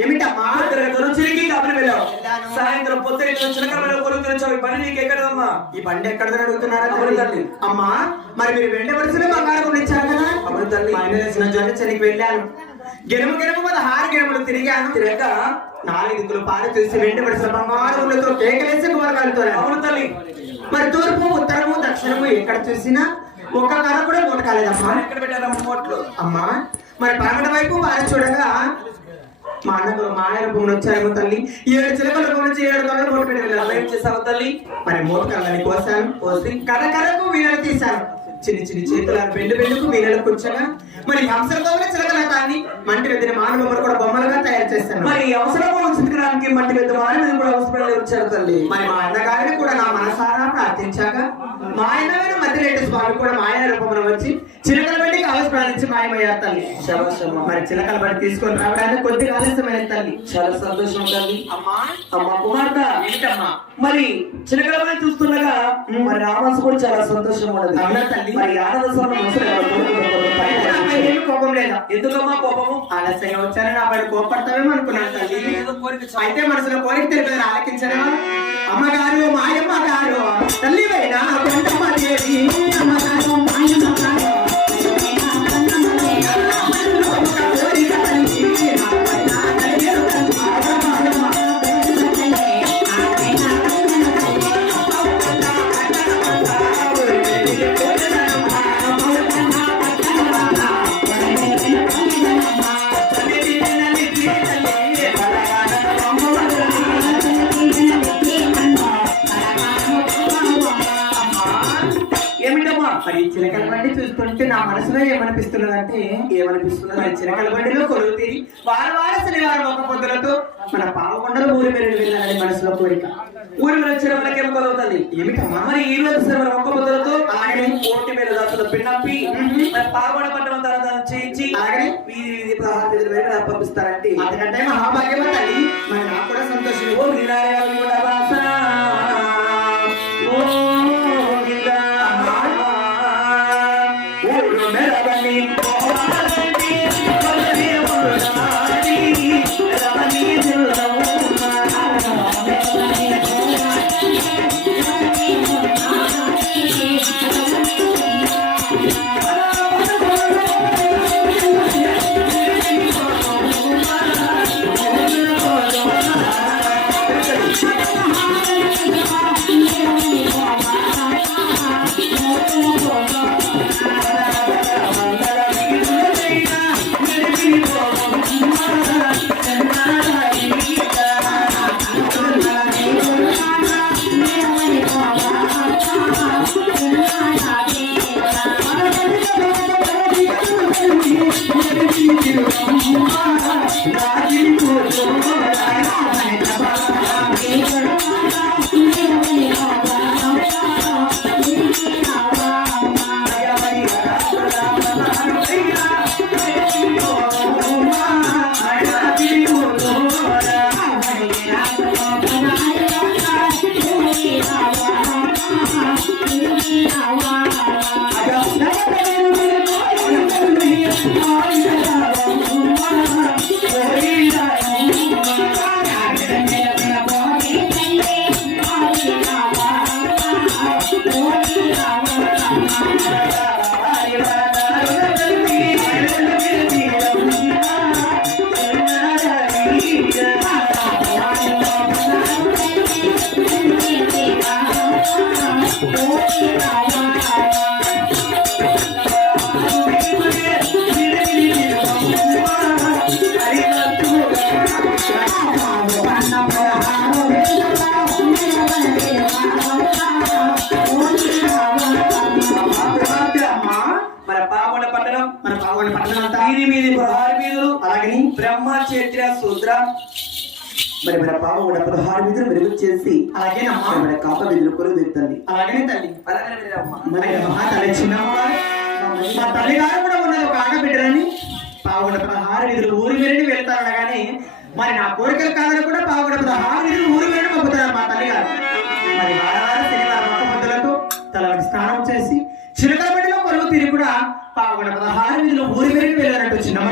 ఏమిటమ్మా? రుచికి కబురు వెళ్ళావు. సాయంత్రం పొద్దున చిలకలలో కొలువు తెచ్చావు. ఈ బండి నీకు ఎక్కడమ్మా? ఈ బండి ఎక్కడ అడుగుతున్నారా తల్లి? అమ్మా మరి మీరు వెంట వరుసలో బంగారం ఇచ్చారు కదా? అవును తల్లి. జొన్న చెనికి వెళ్ళాను. గెలుము 16 గెలుములు తిరిగాను. తిరగ 4 దిక్కులు పాలు చూసి వెంట వరుసల బంగారములతో కేకలేసి కూరగాయలతో. అవును తల్లి. మరి తూర్పు ఉత్తరము దక్షిణము ఎక్కడ చూసినా ఒక్క కర్ర కూడా మూట కాలేదమ్మా. ఎక్కడ పెట్టారమ్మా మోట్లు? అమ్మా మరి పడమట వైపు వారి చూడగా మా అన్నకు మాయల భూములు వచ్చాయేమో తల్లి. 7 చిలకల నుంచి 7 కర్రలు మూట పెట్టి వెళ్ళాను. ఏం చేసావు తల్లి? మరి మూట కళ్ళని కోసాను. కోసి కర్రకు వీణలు తీశాను. చిన్న చేతుల బెండుకు వీణలు కూర్చోగా మరి హంసలతో చిలకల కానీ మంటి వెద్దిన మానవ కూడా బొమ్మలుగా తయారు చేస్తాను. మరి అవసరం చిలకడానికి మంటి పెద్ద మానవ కూడా అవసరం వచ్చారు తల్లి. మరి మా అన్నగారిని కూడా నా మనసారా ప్రార్థించాక మా ఆయనమైన మధ్యరెడ్డి స్వామి కూడా మా ఆయన రూపంలో వచ్చి చిలకల బండికి అవసరాలించి మాయమయ్యారు తల్లి. మరి చిలకల బండి తీసుకొని రావడానికి కొద్దిగా ఆలస్యమైన తల్లి. చాలా సంతోషం తల్లి. అమ్మా అమ్మా కుమార్తె ఏంటమ్మా? మరి చిలకల బండి చూస్తుండగా మరి రామాసు కూడా చాలా సంతోషం ఉన్నది. అవునా తల్లి? మరి ఆనంద కోపం లేదా? ఎందుకమ్మా కోపము? ఆలస్యంగా వచ్చాను నా పైన కోపడతావేమో అనుకున్నాను తల్లి. అయితే మనసులో కోరిక తెలిపేది ఆలకించరా? అమ్మగారు మాయమ్మ గారు తల్లి పైన కొండమ్మదేవి అమ్మగారు మాయమ్మ గారు మరి చిలకల బండి చూస్తుంటే నా మనసులో ఏమనిపిస్తున్నదంటే మరి చిలకల బండిలో కొలువు తీరి వార శనివారం ఒక పొద్దులతో మన పావకొండలో ఊరి మెరుగు వెళ్ళాలని మనసులో కోరిక. ఊరి మీద వచ్చిన మనకేమో కొలవుతుంది. ఏమిటమ్మా? మరి ఈ రోజు శనివారం ఒక్క పొద్దులతో అలాగే 1,000 దాసులు పిన్నప్పి మరి పాల్గొన పట్టణం తర్వాత చేయించి అలాగే వీధి 16 వేలు పంపిస్తారంటే అంతకంటే మహాభాగ్యం తల్లి. మరి నాకు కూడా సంతోషం. ఓ వినాయకుడు కూడా వాసన బ్రహ్మచర్య సూత్ర మరి మన పాప 16 విధులు మెరుగు చేసి అలాగే మన కాప విధులు కొలువు తీర్తండి. అలాగే తల్లి మా తల్లి గారు కూడా ఉన్నది ఒక ఆడబిడ్డరని పావుగడ 16 విధులు ఊరి వేరుని వెళ్తారనగానే మరి నా కోరికలు కాదని కూడా పావుగడ 16 విధులు ఊరి వేరుని పంపుతారు మా తల్లి గారు. మరి వారావారం శనివారం ఒక్క పొద్దులతో తలకి స్నానం చేసి చిలకల బండిలో కొలువు తీరి కూడా పావుగడ 16 విధులు ఊరి వేరుని వెళ్ళారంటూ చిన్నమ్మ